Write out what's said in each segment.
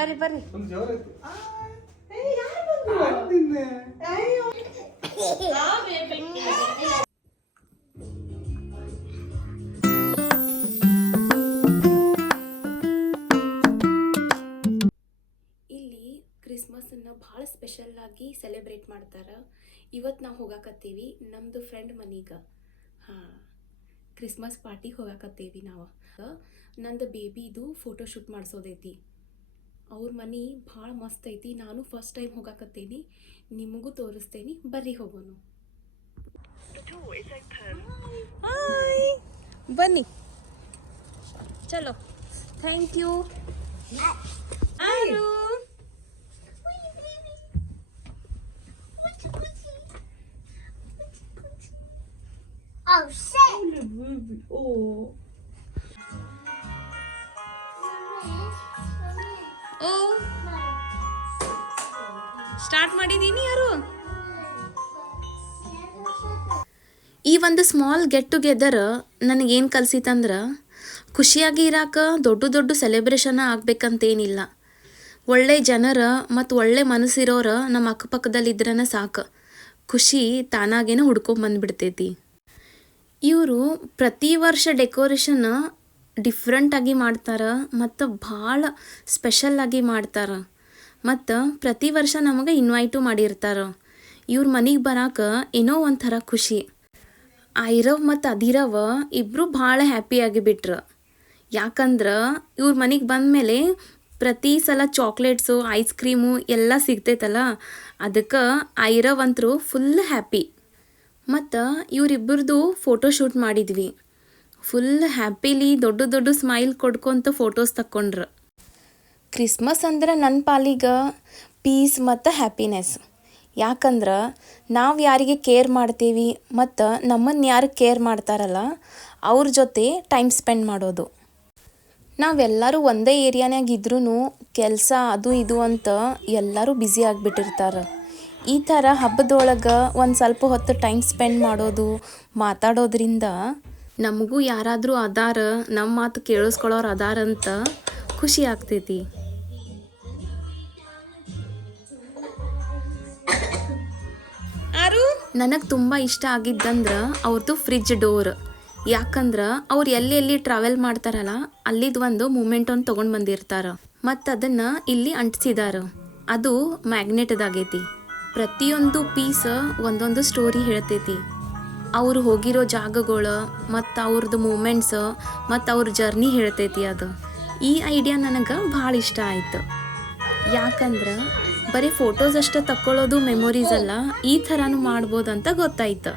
ಬರ್ರಿ ಬರ್ರಿ. ಇಲ್ಲಿ ಕ್ರಿಸ್ಮಸನ್ನು ಭಾಳ ಸ್ಪೆಷಲ್ ಆಗಿ ಸೆಲೆಬ್ರೇಟ್ ಮಾಡ್ತಾರೆ. ಇವತ್ತು ನಾವು ಹೋಗಾಕತ್ತೀವಿ ನಮ್ಮದು ಫ್ರೆಂಡ್ ಮನೆಗೆ. ಕ್ರಿಸ್ಮಸ್ ಪಾರ್ಟಿಗೆ ಹೋಗಾಕತ್ತೀವಿ ನಾವು. ನಂದು ಬೇಬಿದು ಫೋಟೋ ಶೂಟ್ ಮಾಡಿಸೋದೈತಿ. ಅವ್ರ ಮನೆ ಭಾಳ ಮಸ್ತ್ ಐತಿ. ನಾನು ಫಸ್ಟ್ ಟೈಮ್ ಹೋಗಾಕತ್ತೀನಿ, ನಿಮಗೂ ತೋರಿಸ್ತೇನೆ. ಬರ್ರಿ ಹೋಗೋಣ. ಹಾಯ್, ಬನ್ನಿ ಚಲೋ. Thank you. ಆರು Oh shit! ಓ ಸ್ಟಾರ್ಟ್ ಮಾಡಿದ್ದೀನಿ. ಯಾರು ಈ ಒಂದು ಸ್ಮಾಲ್ ಗೆಟ್ ಟುಗೆದರ್ ನನಗೇನು ಕಲಿಸಿತಂದ್ರೆ, ಖುಷಿಯಾಗಿ ಇರಾಕ ದೊಡ್ಡ ದೊಡ್ಡ ಸೆಲೆಬ್ರೇಷನ್ ಆಗ್ಬೇಕಂತೇನಿಲ್ಲ. ಒಳ್ಳೆ ಜನರ ಮತ್ತು ಒಳ್ಳೆ ಮನಸ್ಸಿರೋರ ನಮ್ಮ ಅಕ್ಕಪಕ್ಕದಲ್ಲಿದ್ರನ ಸಾಕು, ಖುಷಿ ತಾನಾಗೇನೋ ಹುಡ್ಕೊಂಬಂದ್ಬಿಡ್ತೈತಿ. ಇವರು ಪ್ರತಿ ವರ್ಷ ಡೆಕೋರೇಷನ್ ಡಿಫ್ರೆಂಟಾಗಿ ಮಾಡ್ತಾರೆ ಮತ್ತು ಭಾಳ ಸ್ಪೆಷಲ್ಲಾಗಿ ಮಾಡ್ತಾರೆ. ಮತ್ತು ಪ್ರತಿ ವರ್ಷ ನಮಗೆ ಇನ್ವೈಟು ಮಾಡಿರ್ತಾರೆ. ಇವ್ರ ಮನೆಗೆ ಬರೋಕೆ ಏನೋ ಒಂಥರ ಖುಷಿ. ಐರವ್ ಮತ್ತು ಅಧಿರವ್ ಇಬ್ಬರು ಭಾಳ ಹ್ಯಾಪಿಯಾಗಿಬಿಟ್ರು. ಯಾಕಂದ್ರೆ ಇವ್ರ ಮನೆಗೆ ಬಂದಮೇಲೆ ಪ್ರತಿ ಸಲ ಚಾಕ್ಲೇಟ್ಸು, ಐಸ್ ಕ್ರೀಮು ಎಲ್ಲ ಸಿಗ್ತೈತಲ್ಲ, ಅದಕ್ಕೆ ಐರವ್ ಅಂತರೂ ಫುಲ್ ಹ್ಯಾಪಿ. ಮತ್ತು ಇವರಿಬ್ಬರದು ಫೋಟೋ ಶೂಟ್ ಮಾಡಿದ್ವಿ. ಫುಲ್ ಹ್ಯಾಪಿಲಿ ದೊಡ್ಡ ದೊಡ್ಡ ಸ್ಮೈಲ್ ಕೊಡ್ಕೊಂತ ಫೋಟೋಸ್ ತಕ್ಕೊಂಡ್ರು. ಕ್ರಿಸ್ಮಸ್ ಅಂದ್ರೆ ನನ್ನ ಪಾಲಿಗೆ ಪೀಸ್ ಮತ್ತು ಹ್ಯಾಪಿನೆಸ್. ಯಾಕಂದ್ರೆ ನಾವು ಯಾರಿಗೆ ಕೇರ್ ಮಾಡ್ತೀವಿ ಮತ್ತು ನಮ್ಮನ್ನು ಯಾರು ಕೇರ್ ಮಾಡ್ತಾರಲ್ಲ ಅವ್ರ ಜೊತೆ ಟೈಮ್ ಸ್ಪೆಂಡ್ ಮಾಡೋದು. ನಾವೆಲ್ಲರೂ ಒಂದೇ ಏರಿಯಾನಾಗ ಇದ್ರೂ ಕೆಲಸ ಅದು ಇದು ಅಂತ ಎಲ್ಲರೂ ಬ್ಯುಸಿ ಆಗಿಬಿಟ್ಟಿರ್ತಾರೆ. ಈ ಥರ ಹಬ್ಬದೊಳಗೆ ಒಂದು ಸ್ವಲ್ಪ ಹೊತ್ತು ಟೈಮ್ ಸ್ಪೆಂಡ್ ಮಾಡೋದು, ಮಾತಾಡೋದ್ರಿಂದ ನಮಗೂ ಯಾರಾದರೂ ಅದಾರ, ನಮ್ಮ ಮಾತು ಕೇಳಿಸ್ಕೊಳ್ಳೋರು ಅದಾರಂತ ಖುಷಿ ಆಗ್ತೈತಿ. ನನಗೆ ತುಂಬ ಇಷ್ಟ ಆಗಿದ್ದಂದ್ರೆ ಅವ್ರದ್ದು ಫ್ರಿಜ್ ಡೋರ್. ಯಾಕಂದ್ರೆ ಅವ್ರು ಎಲ್ಲಿ ಟ್ರಾವೆಲ್ ಮಾಡ್ತಾರಲ್ಲ ಅಲ್ಲಿದ್ದು ಒಂದು ಮೂಮೆಂಟ್ ಒಂದು ತೊಗೊಂಡು ಬಂದಿರ್ತಾರೆ ಮತ್ತು ಅದನ್ನು ಇಲ್ಲಿ ಅಂಟಿಸಿದಾರೆ. ಅದು ಮ್ಯಾಗ್ನೆಟ್ದಾಗೈತಿ. ಪ್ರತಿಯೊಂದು ಪೀಸ್ ಒಂದೊಂದು ಸ್ಟೋರಿ ಹೇಳ್ತೈತಿ. ಅವರು ಹೋಗಿರೋ ಜಾಗಗಳು ಮತ್ತು ಅವ್ರದ್ದು ಮೂಮೆಂಟ್ಸ್ ಮತ್ತು ಅವ್ರ ಜರ್ನಿ ಹೇಳ್ತೈತಿ. ಅದು ಈ ಐಡಿಯಾ ನನಗೆ ಭಾಳ ಇಷ್ಟ ಆಯಿತು. ಯಾಕಂದ್ರೆ ಬರೀ ಫೋಟೋಸ್ ಅಷ್ಟೇ ತಕ್ಕೊಳ್ಳೋದು ಮೆಮೊರೀಸ್ ಅಲ್ಲ, ಈ ಥರನೂ ಮಾಡ್ಬೋದಂತ ಗೊತ್ತಾಯ್ತು.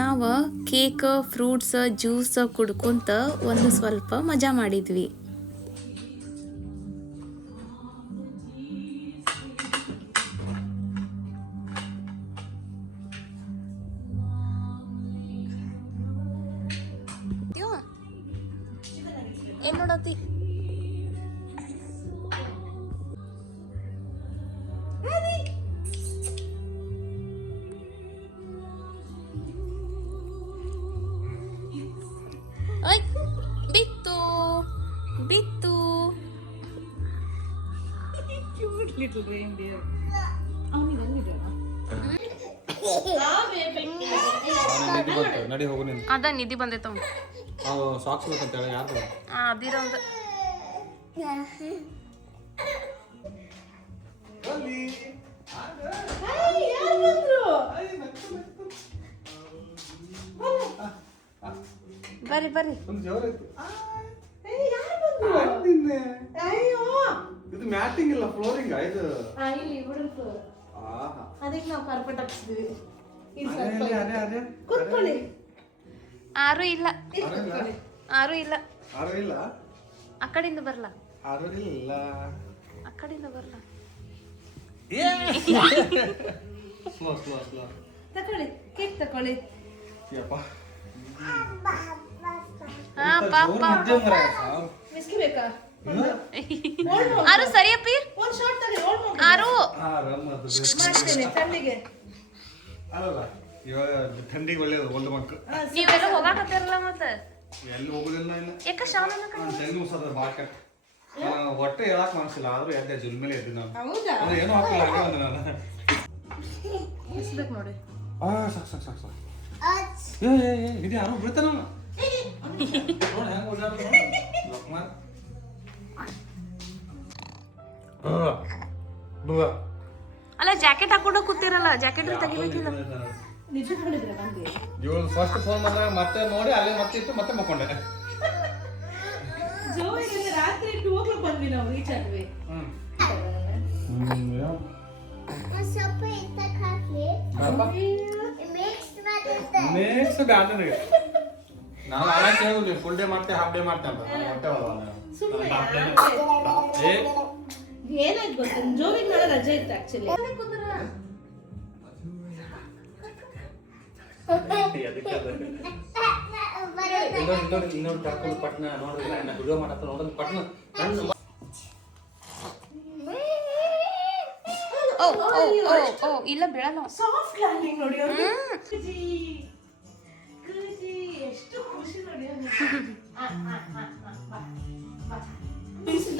ನಾವು ಕೇಕ್, ಫ್ರೂಟ್ಸ್, ಜ್ಯೂಸ್ ಕುಡ್ಕೊಂತ ಒಂದು ಸ್ವಲ್ಪ ಮಜಾ ಮಾಡಿದ್ವಿ. ಏನ್ ನೋಡತ್ತಿ? ಬಿತ್ತು ಬಿತ್ತು. ಅದ ನಿಧಿ ಬಂದೈತ. ಅದಿರಂದ ಬರ್ರಿ ಬರ್ರಿ. ಇದು ಮ್ಯಾಟಿಂಗ್ ಇಲ್ಲ, ಫ್ಲೋರಿಂಗ್ ಇದು. ಇಲ್ಲಿ ವುಡನ್ ಫ್ಲೋರ್. ಅದಕ್ಕೆ ನಾವು ಕಾರ್ಪೆಟ್ ಹಾಕ್ಸಿದ್ವಿ. ಕೂತ್ಕೊಳ್ಳಿ. ಆರು ಇಲ್ಲ, ಆರು ಇಲ್ಲ, ಆರು ಇಲ್ಲ. ಆ ಕಡೆಯಿಂದ ಬರಲ್ಲ, ಆರು ಇಲ್ಲ, ಆ ಕಡೆಯಿಂದ ಬರಲ್ಲ. Slow slow slow. ತಕೊಳ್ಳಿ, ಕೇಕ್ ತಕೊಳ್ಳಿ. ಯಪ್ಪ. ಹಾ ಪಾಪ. ಮಿಸ್ಕಿ ಬೇಕಾ? ಆರು ಸರಿಯಪ್ಪಿ ಆರು ಮಾಡ್ತೇನೆ ಥಂಡಿಗೆ. ಅಲ್ಲಲ್ಲ ಇವಾಗ ಥಂಡಿಗೆ ಒಳ್ಳೇದು ಒಳ್ಳೆ ಮಕ್ಕಳು ನೀವೆಲ್ಲ ಹೋಗಾಕತ್ತಿರಲ್ಲ ಮತ್ತೆ ಎಲ್ಲಿ ಹೋಗುದಿಲ್ಲ ಇನ್ನು ಯಾಕ ಶಾವನ ನಾನು ತೆಂಗು ಮುಸದ ಭಾಳ ಕೆಟ್ಟ ಹೊಟ್ಟೆ ಹೇಳಕ್ ಮನಸ್ಸಿಲ್ಲ ಆದ್ರೂ ಎದ್ದೆ ಜುಲ್ ಮೇಲೆ ಎದ್ದು ನಾನು ಹೌದಾ? ಅಂದ್ರೆ ಏನೋ ಹಾಕಿಲ್ಲ ಹಾಗೆ ಒಂದು ನಾನು ಇಸ್ಬೇಕು ನೋಡಿ. ಸಾಕು ಸಾಕು ಸಾಕು ಸಾಕು Us. ಇದು ಯಾರೋ ಬಿಡ್ತಾನ ನೋಡಿ ಹೆಂಗೆ ಓಡಾಡ ಲಕ್ಮಾರ್ ಅಲ್ಲ ಜಾಕೆಟ್ ಹಾಕೊಂಡು ಕೂತಿರಲ್ಲ ಜಾಕೆಟ್ ತೆಗಿಬೇಕಿಲ್ಲ ನಿಜ ನೋಡಿದ್ರೆ ಬಂದು ಇವಳು ಫಸ್ಟ್ ಫೋನ್ ಮಾಡಿದಾಗ ಮತ್ತೆ ನೋಡಿ ಅಲ್ಲೇ ಮತ್ತೆ ಇಟ್ಟು ಮತ್ತೆ ಮಕ್ಕೊಂಡೆ ಜೋಯಿಗೆ ರಾತ್ರಿ 2 o'clock ಬಂದ್ವಿ ನಾವು ರೀಚ್ ಆದ್ವಿ. ಸ್ವಲ್ಪ ಇತ್ತ ಹಾಕಿ ಮಿಕ್ಸ್ ಮಾಡಿದ್ದೆ. ನೆಕ್ಸ್ಟ್ ಗಾರ್ಡನ್ಗೆ ನಾನು ಅಲ್ಲ ಕೇಳಿದ್ವಿ ಫುಲ್ ಡೇ ಮಾಡ್ತೆ ಹಾಫ್ ಡೇ ಮಾಡ್ತೆ ಅಂತ ಹೊಟ್ಟೆ ಸುಮ್ಮನೆ ಏ ಏನಾಯ್ತು ಗೊತ್ತಾ, ಜೋವಿಗೆ ನಾಳೆ ರಜೆ ಇತ್ತು ಆಕ್ಚುಲಿ. ಇನ್ನೊಂದು ಕರ್ಕೊಂಡು ಪಟ್ನ ನೋಡ್ರಿ ವಿಡಿಯೋ ಮಾಡತ್ತ ನೋಡೋದು ಪಟ್ನ ಓ ಓ ಓ ಓ ಇಲ್ಲ ಬೀಳಲ್ಲ ಸಾಫ್ಟ್ ಲ್ಯಾಂಡಿಂಗ್ ನೋಡಿ ಅವ್ರು. ಕುಜಿ ಕುಜಿ ಎಷ್ಟು ಖುಷಿ ನೋಡಿ ಅವ್ನಿಗೆ.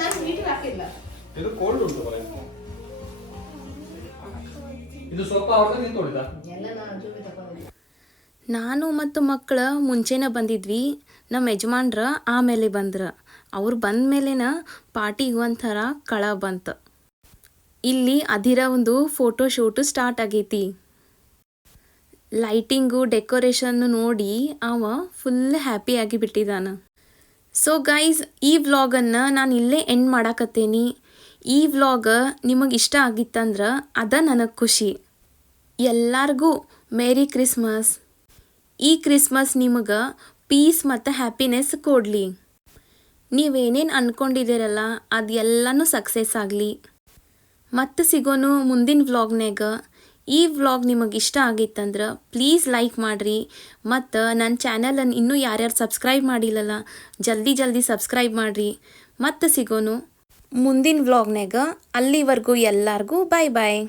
ನಾನು ಹೀಟರ್ ಹಾಕಿಲ್ಲ. ಇದು ಕೋಲ್ಡ್ ಉಂಟು ಬರ ಇದು ಸ್ವಲ್ಪ ಅವ್ರದ್ದು ನೀನು ತೊಳಿದ ಎಲ್ಲ ನಾನು ಜೋವಿ ತಗೊಂಡಿದ್ದೆ. ನಾನು ಮತ್ತು ಮಕ್ಕಳ ಮುಂಚೆನೇ ಬಂದಿದ್ವಿ ನಮ್ಮ ಯಜಮಾನ್ರ ಆಮೇಲೆ ಬಂದ್ರ ಅವ್ರು ಬಂದ ಮೇಲೆನ ಪಾರ್ಟಿಗೆ ಒಂಥರ ಕಳ ಬಂತು. ಇಲ್ಲಿ ಅಧಿರ ಒಂದು ಫೋಟೋ ಶೂಟು ಸ್ಟಾರ್ಟ್ ಆಗೈತಿ. ಲೈಟಿಂಗು ಡೆಕೋರೇಷನ್ನು ನೋಡಿ ಅವ ಫುಲ್ ಹ್ಯಾಪಿ ಆಗಿಬಿಟ್ಟಿದ್ದಾನ. ಸೊ ಗೈಸ್ ಈ ವ್ಲಾಗನ್ನು ನಾನು ಇಲ್ಲೇ ಎಂಡ್ ಮಾಡಾಕತ್ತೇನಿ. ಈ ವ್ಲಾಗ್ ನಿಮಗೆ ಇಷ್ಟ ಆಗಿತ್ತಂದ್ರೆ ಅದ ನನಗೆ ಖುಷಿ. ಎಲ್ಲರಿಗೂ ಮೇರಿ ಕ್ರಿಸ್ಮಸ್. ಈ ಕ್ರಿಸ್ಮಸ್ ನಿಮಗೆ ಪೀಸ್ ಮತ್ತು ಹ್ಯಾಪಿನೆಸ್ ಕೊಡಲಿ. ನೀವೇನೇನು ಅಂದ್ಕೊಂಡಿದ್ದೀರಲ್ಲ ಅದು ಎಲ್ಲನೂ ಸಕ್ಸಸ್ ಆಗಲಿ. ಮತ್ತೆ ಸಿಗೋನು ಮುಂದಿನ ವ್ಲಾಗ್ನಾಗ. ಈ ವ್ಲಾಗ್ ನಿಮಗೆ ಇಷ್ಟ ಆಗಿತ್ತಂದ್ರೆ ಪ್ಲೀಸ್ ಲೈಕ್ ಮಾಡಿರಿ. ಮತ್ತು ನನ್ನ ಚಾನಲನ್ನು ಇನ್ನೂ ಯಾರ್ಯಾರು ಸಬ್ಸ್ಕ್ರೈಬ್ ಮಾಡಿಲ್ಲಲ್ಲ ಜಲ್ದಿ ಸಬ್ಸ್ಕ್ರೈಬ್ ಮಾಡಿರಿ. ಮತ್ತೆ ಸಿಗೋನು ಮುಂದಿನ ವ್ಲಾಗ್ನಾಗ. ಅಲ್ಲಿವರೆಗೂ ಎಲ್ಲರಿಗೂ ಬಾಯ್ ಬಾಯ್.